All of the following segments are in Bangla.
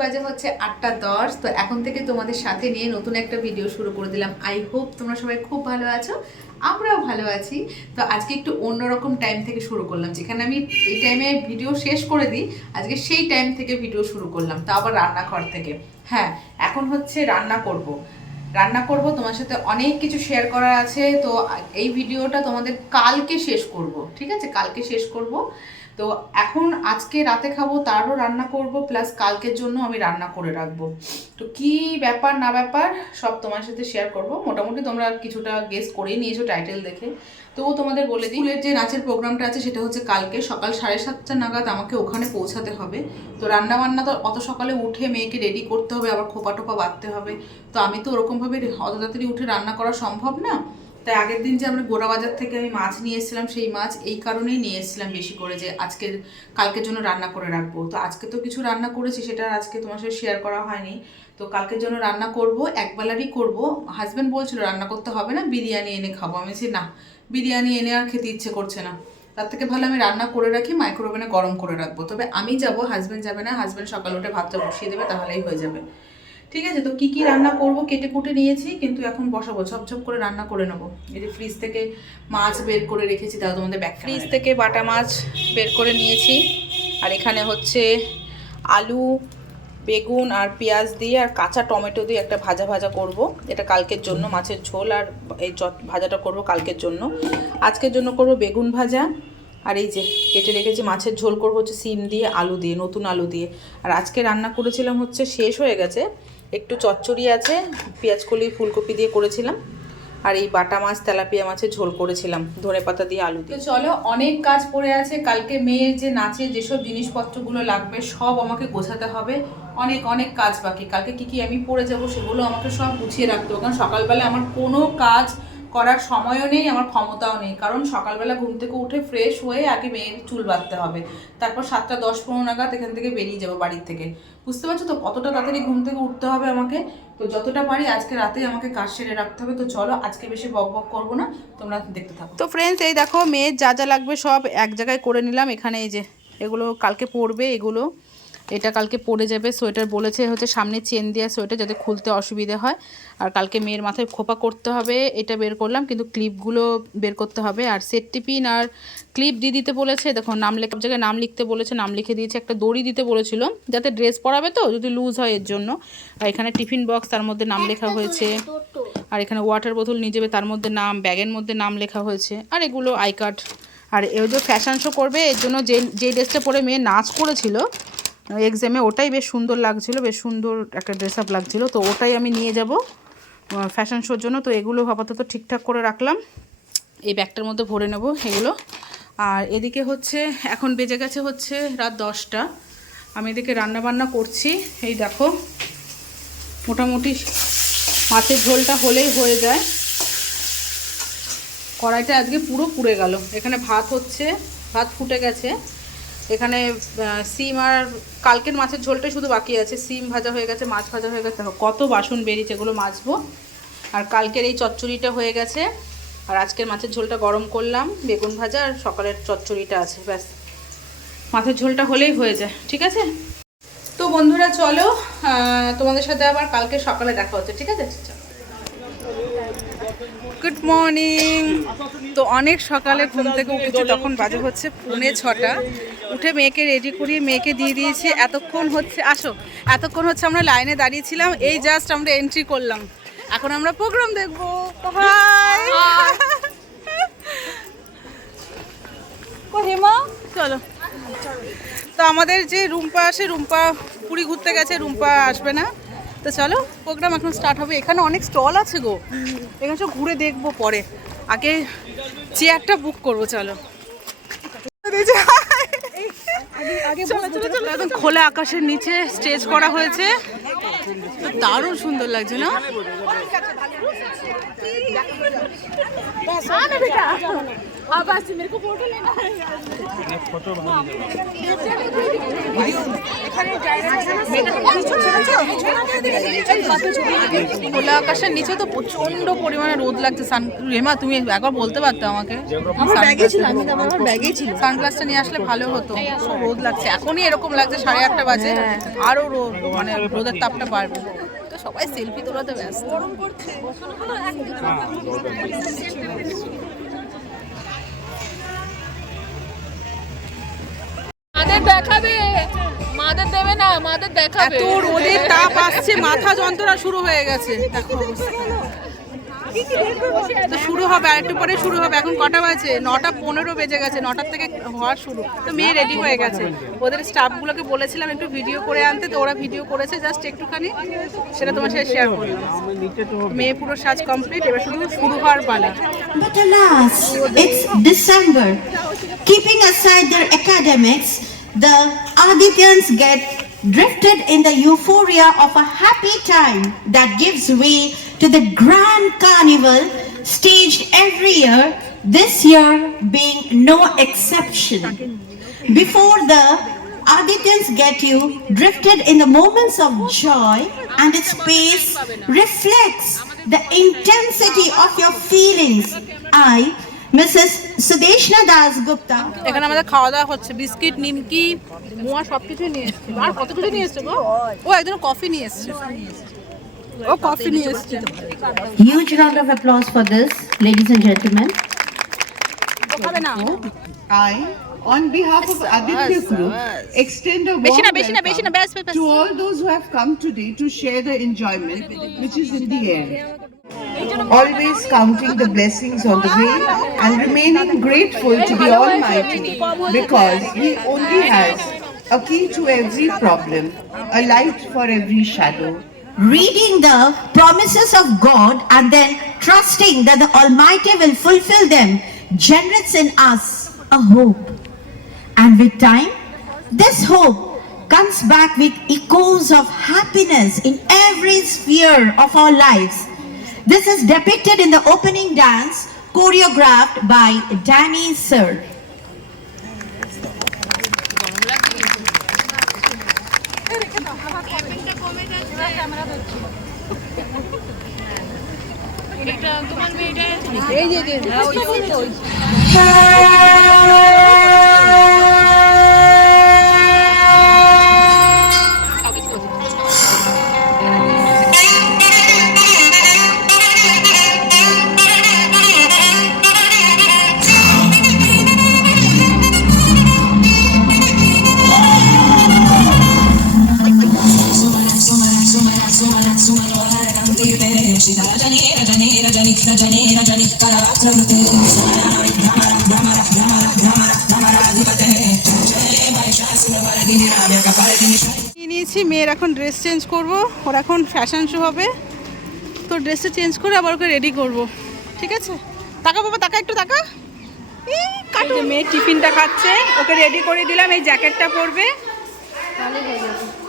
বাজে হচ্ছে আটটা দশ। তো এখন থেকে তোমাদের সাথে নিয়ে নতুন একটা ভিডিও শুরু করে দিলাম। আই হোপ তোমরা সবাই খুব ভালো আছো, আমরাও ভালো আছি। তো আজকে একটু অন্যরকম টাইম থেকে শুরু করলাম, যেখানে আমি এই টাইমে ভিডিও শেষ করে দিই, আজকে সেই টাইম থেকে ভিডিও শুরু করলাম, তা আবার রান্নাঘর থেকে। হ্যাঁ এখন হচ্ছে রান্না করব। রান্না করব, তোমার সাথে অনেক কিছু শেয়ার করার আছে, তো এই ভিডিওটা তোমাদের কালকে শেষ করব, ঠিক আছে? কালকে শেষ করব। তো এখন আজকে রাতে খাব, তারও রান্না করব প্লাস কালকের জন্য আমি রান্না করে রাখব। তো কি ব্যাপার, না ব্যাপার, সব তোমার সাথে শেয়ার করব। মোটামুটি তোমরা কিছুটা গেস করেই নিয়েছো টাইটেল দেখে। তবুও তোমাদের বলে দিই। যে নাচের প্রোগ্রামটা আছে, সেটা হচ্ছে কালকে সকাল সাড়ে সাতটা নাগাদ আমাকে ওখানে পৌঁছাতে হবে। তো রান্না বান্না তো অত সকালে উঠে মেয়েকে রেডি করতে হবে, আবার খোপা টোপা বাঁধতে হবে। তো আমি তো ওরকমভাবে অত তাড়াতাড়ি উঠে রান্না করা সম্ভব না। তাই আগের দিন যে আমরা গোড়া বাজার থেকে আমি মাছ নিয়ে এসেছিলাম, সেই মাছ এই কারণেই নিয়ে এসেছিলাম বেশি করে যে আজকের, কালকের জন্য রান্না করে রাখব। তো আজকে তো কিছু রান্না করেছি, সেটা আজকে তোমার সাথে শেয়ার করা হয়নি। তো কালকের জন্য রান্না করব, একবেলারই করব। হাজব্যান্ড বলছিল, রান্না করতে হবে না, বিরিয়ানি এনে খাব। আমি বলছি, না, বিরিয়ানি এনে আর খেতে ইচ্ছে করছে না। তার থেকে ভালো আমি রান্না করে রাখি মাইক্রোওভেনে গরম করে রাখব। তবে আমি যাব হাজব্যান্ড যাবে না হাজব্যান্ড সকালে উঠে ভাতটা বসিয়ে দেবে, তাহলেই হয়ে যাবে। ঠিক আছে? তো কি কি রান্না করব? কেটে কুটে নিয়েছি, কিন্তু এখন বসাবো, ঝপঝপ করে রান্না করে নেব। এই যে ফ্রিজ থেকে মাছ বের করে রেখেছি, তাও তোমাদের ব্যাগ ফ্রিজ থেকে বাটা মাছ বের করে নিয়েছি, আর এখানে হচ্ছে আলু, বেগুন আর পেঁয়াজ দিয়ে আর কাঁচা টমেটো দিয়ে একটা ভাজা ভাজা করব। এটা কালকের জন্য, মাছের ঝোল আর এই ভাজাটা করব কালকের জন্য। আজকের জন্য করব বেগুন ভাজা। আর এই যে কেটে রেখেছি, মাছের ঝোল করব হচ্ছে সিম দিয়ে, আলু দিয়ে, নতুন আলু দিয়ে। আর আজকে রান্না করেছিলাম হচ্ছে, শেষ হয়ে গেছে একটু চচ্চড়ি আছে পেঁয়াজকলি ফুলকপি দিয়ে করেছিলাম। আর এই বাটা মাছ, তেলাপিয়া মাছের ঝোল করেছিলাম, ধনে পাতা দিয়ে আলু দিয়ে। চলো, অনেক কাজ পড়ে আছে, কালকে মেয়ের যে নাচে যেসব জিনিসপত্রগুলো লাগবে, সব আমাকে গোছাতে হবে। অনেক অনেক কাজ বাকি। কালকে কি কি আমি পড়ে যাব, সেগুলো আমাকে সব গুছিয়ে রাখতে হবে। কারণ সকালবেলা আমার কোনো কাজ করার সময়ও নেই, আমার ক্ষমতাও নেই। কারণ সকালবেলা ঘুম থেকে উঠে ফ্রেশ হয়ে আগে মেয়ের চুল বাঁধতে হবে। তারপর সাতটা দশ পনেরো নাগাদ এখান থেকে বেরিয়ে যাব বাড়ির থেকে। বুঝতে পারছ তো? কতটা তাড়াতাড়ি ঘুম থেকে উঠতে হবে আমাকে? তো যতটা পারি আজকে রাতেই আমাকে কাজ সেরে রাখতে হবে। তো চলো, আজকে বেশি বক বক করব না, তোমরা দেখতে থাকো। তো ফ্রেন্ডস এই দেখো, মেয়ের যা যা লাগবে সব এক জায়গায় করে নিলাম। এখানে এই যে, এগুলো কালকে পড়বে এগুলো। এটা কালকে পরে যাবে। সোয়েটার বলেছে হচ্ছে সামনে চেন দেওয়া সোয়েটার যাতে খুলতে অসুবিধে হয়। আর কালকে মেয়ের মাথায় খোপা করতে হবে এটা বের করলাম। কিন্তু ক্লিপগুলো বের করতে হবে। আর সেট টিপিন আর ক্লিপ দিয়ে দিতে বলেছে দেখো নাম লেখা জায়গায় নাম লিখতে বলেছে নাম লিখে দিয়েছে একটা দড়ি দিতে বলেছিল। যাতে ড্রেস পরাবে তো যদি লুজ হয় এর জন্য। আর এখানে টিফিন বক্স তার মধ্যে নাম লেখা হয়েছে। আর এখানে ওয়াটার বোতল নিয়ে যাবে তার মধ্যে নাম ব্যাগের মধ্যে নাম লেখা হয়েছে। আর এগুলো আই কার্ড। আর এও যে ফ্যাশন শো করবে এর জন্য যে যে ড্রেসটা পরে মেয়ে নাচ করেছিল এক্সামে ওটাই বেশ সুন্দর লাগছিল, বেশ সুন্দর একটা ড্রেস আপ লাগছিল। তো ওটাই আমি নিয়ে যাব ফ্যাশন শোর জন্য। তো এগুলো আপাতত ঠিকঠাক করে রাখলাম। এই ব্যাগটার মধ্যে ভরে নেব এগুলো। আর এদিকে হচ্ছে, এখন বেজে গেছে হচ্ছে রাত দশটা। আমি এদিকে রান্না বান্না করছি। এই দেখো, মোটামুটি মাছের ঝোলটা হলেই হয়ে যায়। কড়াইটা আজকে পুরো পুড়ে গেল। এখানে ভাত হচ্ছে, ভাত ফুটে গেছে। এখানে সিম আর কালকের মাছের ঝোলটাই শুধু বাকি আছে। সিম ভাজা হয়ে গেছে, মাছ ভাজা হয়ে গেছে। কত বাসন বেরিয়েছে এগুলো মাজবো। আর কালকের এই চচ্চড়িটা হয়ে গেছে। আর আজকের মাছের ঝোলটা গরম করলাম, বেগুন ভাজা আর সকালের চচ্চড়িটা আছে, ব্যাস। মাছের ঝোলটা হলেই হয়ে যায়, ঠিক আছে? তো বন্ধুরা, চলো তোমাদের সাথে আবার কালকে সকালে দেখা হচ্ছে, ঠিক আছে? গুড মর্নিং তো অনেক সকালে ঘুম থেকে উঠেছি, তখন বাজে হচ্ছে পৌনে ছটা। উঠে মেয়েকে রেডি করিয়ে মেয়েকে দিয়ে দিয়েছি। এতক্ষণ হচ্ছে, আসো, এতক্ষণ হচ্ছে আমরা লাইনে দাঁড়িয়েছিলাম, এই জাস্ট আমরা এন্ট্রি করলাম। এখন আমরা প্রোগ্রাম দেখব। চলো। তো আমাদের যে রুম্পা আসে, রুম্পা পুরী ঘুরতে গেছে, রুম্পা আসবে না? তো চলো প্রোগ্রাম এখন স্টার্ট হবে। এখানে অনেক স্টল আছে গো। এখানে সব ঘুরে দেখব পরে। আগে চেয়ারটা বুক করব, চলো। একদম খোলা আকাশের নিচে স্টেজ করা হয়েছে। দারুণ সুন্দর লাগছে, না? हाँ बस मेरे को फोटो लेना है খোলা আকাশের নিচে তো প্রচন্ড পরিমাণে রোদ লাগছে সান রেমা তুমি একবার বলতে পারতো আমাকে আমার ব্যাগে ছিল আমি তো আমার ব্যাগেই ছিল সানগ্লাসটা নিয়ে আসলে ভালো হতো খুব রোদ লাগছে এখনই এরকম লাগছে সাড়ে আটটা বাজে আরো রোদ মানে রোদের তাপটা বাড়বে তো সবাই সেলফি তোলাতে ব্যস্ত মাদের দেবে না মাদের মাথা যন্ত্রণা শুরু হয়ে গেছে। দেখো। তো শুরু হবে আর একটু পরে শুরু হবে। এখন কটা বাজে? নটা পনেরো বেজে গেছে নটার থেকে হওয়া শুরু। তো মেয়ে রেডি হয়ে গেছে। ওদের স্টাফগুলোকে বলেছিলাম একটু ভিডিও করে আনতে তো ওরা ভিডিও করেছে জাস্ট একটুখানি। সেটা তোমার সাথে শেয়ার করলাম মেয়ে পুরো সাজ কমপ্লিট এবার শুধু শুরু হওয়ার পালা। But alas, it's December. Keeping aside their academics, the Adityans get drifted in the euphoria of a happy time that gives way to the grand carnival staged every year, this year being no exception. Before the Adityans get you drifted in the moments of joy and its pace reflects the intensity of your feelings. I, Mrs. Sudeshna Das Gupta, আমাদের নিয়ে আর কত কিছু নিয়ে ও কফি নিয়ে ও কফি নিয়ে এসছে huge round of applause for this, ladies and gentlemen. ও খাবে না I, on behalf of Aditya Group, extend a বেশি warm না বেশি না বেশি না welcome ব্যাস ব্যাস, ব্যাস to all those who have come today to share the enjoyment which is in the air. Always counting the blessings on the way and remaining grateful to the Almighty because He only has a key to every problem, a light for every shadow. Reading the promises of God and then trusting that the Almighty will fulfill them generates in us a hope. And with time, this hope comes back with echoes of happiness in every sphere of our lives. This is depicted in the opening dance choreographed by Danny Sir. নিয়ে নিয়েছি মেয়ের এখন ড্রেস চেঞ্জ করব ওর এখন ফ্যাশন শো হবে। তো ড্রেসটা চেঞ্জ করে আবার ওকে রেডি করব। ঠিক আছে? তাকা বাবা তাকা একটু তাকা। মেয়ে টিফিনটা খাচ্ছে ওকে রেডি করে দিলাম এই জ্যাকেটটা পরবে। তাহলে হয়ে যাবে।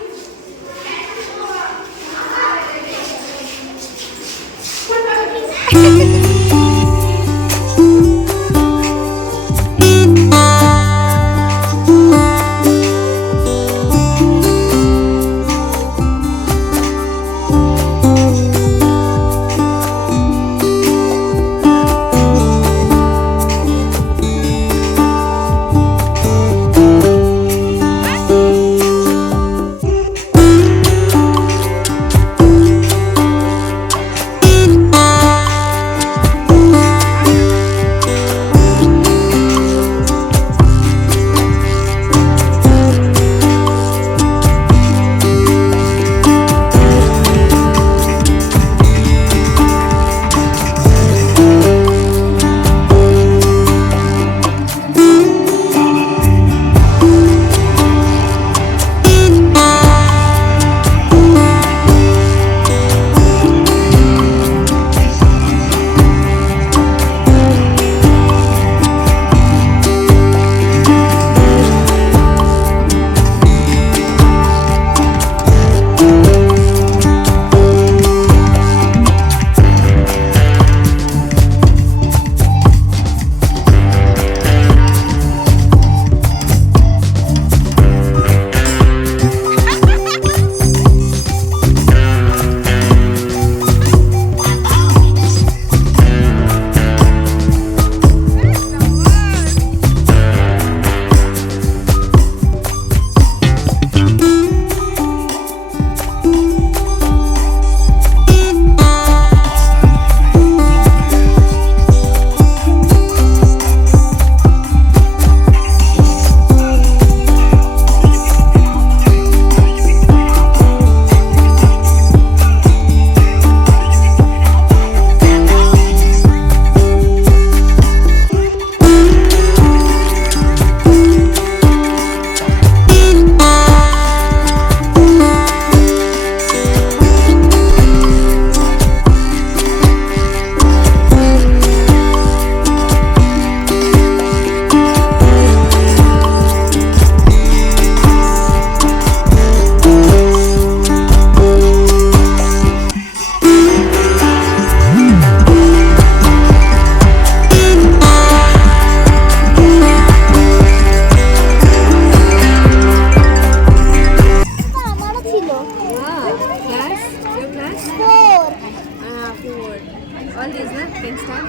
all these, na? Pink style.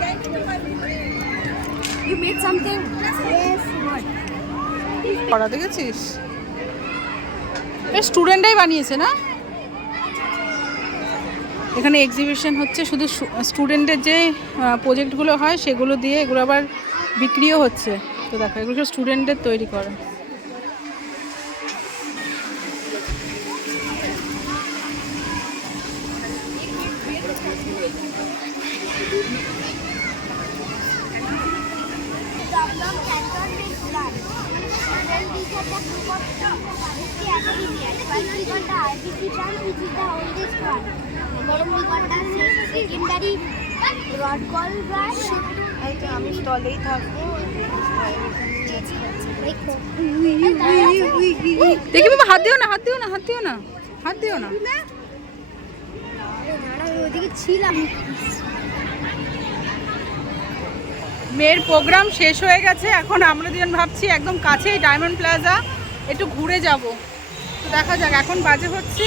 You made something? Yes. What? পড়াতে গেছিস স্টুডেন্টরাই বানিয়েছে না এখানে এক্সিবিশন হচ্ছে শুধু স্টুডেন্টের যে প্রজেক্টগুলো হয় সেগুলো দিয়ে এগুলো আবার বিক্রিও হচ্ছে তো দেখো এগুলো স্টুডেন্টদের তৈরি করা আমি স্টলেই থাকব দেখি বাবা, হাত দিও না, হাত দিও না, হাত দিও না, হাত দিও না, ওদিকে ছিলাম। মেয়ের প্রোগ্রাম শেষ হয়ে গেছে, এখন আমরা দুজন ভাবছি একদম কাছেই ডায়মন্ড প্লাজা একটু ঘুরে যাব। তো দেখা যাক, এখন বাজে হচ্ছে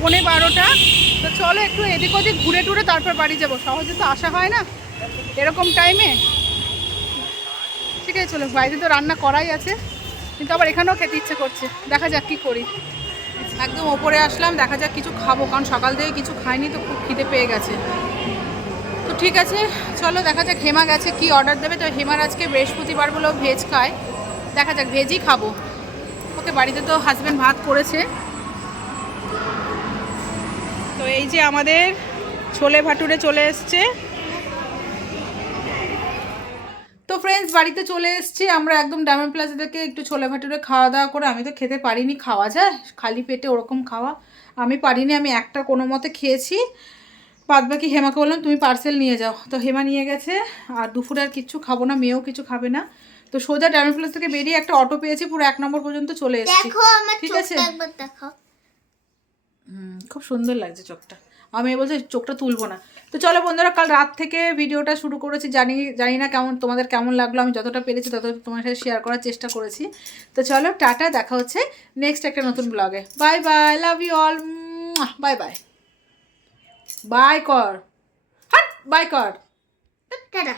পনে বারোটা। তো চলো একটু এদিক ওদিক ঘুরে টুরে তারপর বাড়ি যাব। সহজে তো আসা হয় না, এরকম টাইমে ঠিক আছে চলো বাইরে তো রান্না করাই আছে, কিন্তু আবার এখানেও খেতে ইচ্ছে করছে। দেখা যাক কী করি। একদম ওপরে আসলাম, দেখা যাক কিছু খাব, কারণ সকাল থেকে কিছু খাইনি, তো খুব খিদে পেয়ে গেছে। ঠিক আছে, চলো দেখা যাক হেমা গেছে, কি অর্ডার দেবে। তো হেমার আজকে বৃহস্পতিবার বলেও ভেজ খায়। দেখা যাক ভেজই খাব। ওকে, বাড়িতে তো হাজব্যান্ড ভাত করেছে। তো এই যে আমাদের ছোলে ভাটুরে চলে এসছে। তো ফ্রেন্ডস বাড়িতে চলে এসেছি। আমরা একদম ডায়মন্ড প্লাজা থেকে একটু ছোলে ভাটুরে খাওয়া দাওয়া করে, আমি তো খেতে পারিনি, খাওয়া যায়। খালি পেটে ওরকম খাওয়া। আমি পারিনি, আমি একটা কোনো মতে খেয়েছি। বাদ বাকি হেমাকে বললাম তুমি পার্সেল নিয়ে যাও। তো হেমা নিয়ে গেছে আর দুপুরে আর কিচ্ছু খাব না মেয়েও কিছু খাবে না। তো সোজা ডায়মন্ড প্লাস থেকে বেরিয়ে একটা অটো পেয়েছি পুরো এক নম্বর পর্যন্ত চলে এসেছি। ঠিক আছে? খুব সুন্দর লাগছে চোখটা। আমি বলছি চোখটা তুলবো না। তো চলো বন্ধুরা কাল রাত থেকে ভিডিওটা শুরু করেছি। জানি জানি না কেমন তোমাদের কেমন লাগল আমি যতটা পেরেছি ততটা তোমার সাথে শেয়ার করার চেষ্টা করেছি। তো চলো টাটা দেখা হচ্ছে নেক্সট একটা নতুন ব্লগে bye bye love you all bye bye bye কর হাট বাই কর টাটা